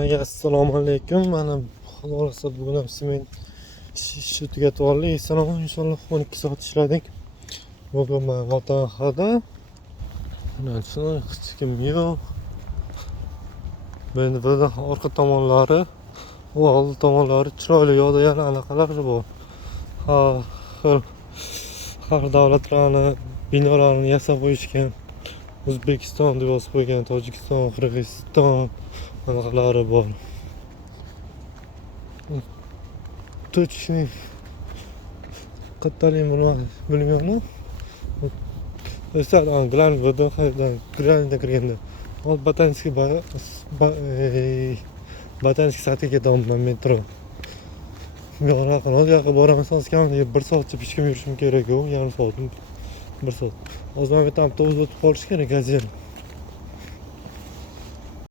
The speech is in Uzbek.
Assalomu alaykum. Mana xudo xolasa bugun ham sement ishni tugatib oldik. Salom, inshaalloh 12 soat ishladik. Bugun men Vatanxo'da. Mana shuni hech kim yo'q. Endi burada orqa tomonlari, u old tomonlari chiroyli, yo'qda yana anaqalar bor. Har davlatlarni binolarini yasab qo'yishgan. O'zbekiston deb yozib qo'ygan, Tojikiston, Qirg'iziston anaqalari bor. Точно qattiqligini bilmayman. O'sha Glan Glan'da kirganda Botanskiy satiga ketaman metro. Yo'qroq boraman, kamida 1 soatcha peshkom yurishim kerak, yarim soat, 1 soat. Hozir men bitta avtobus o'tib qolish kerak, gazer.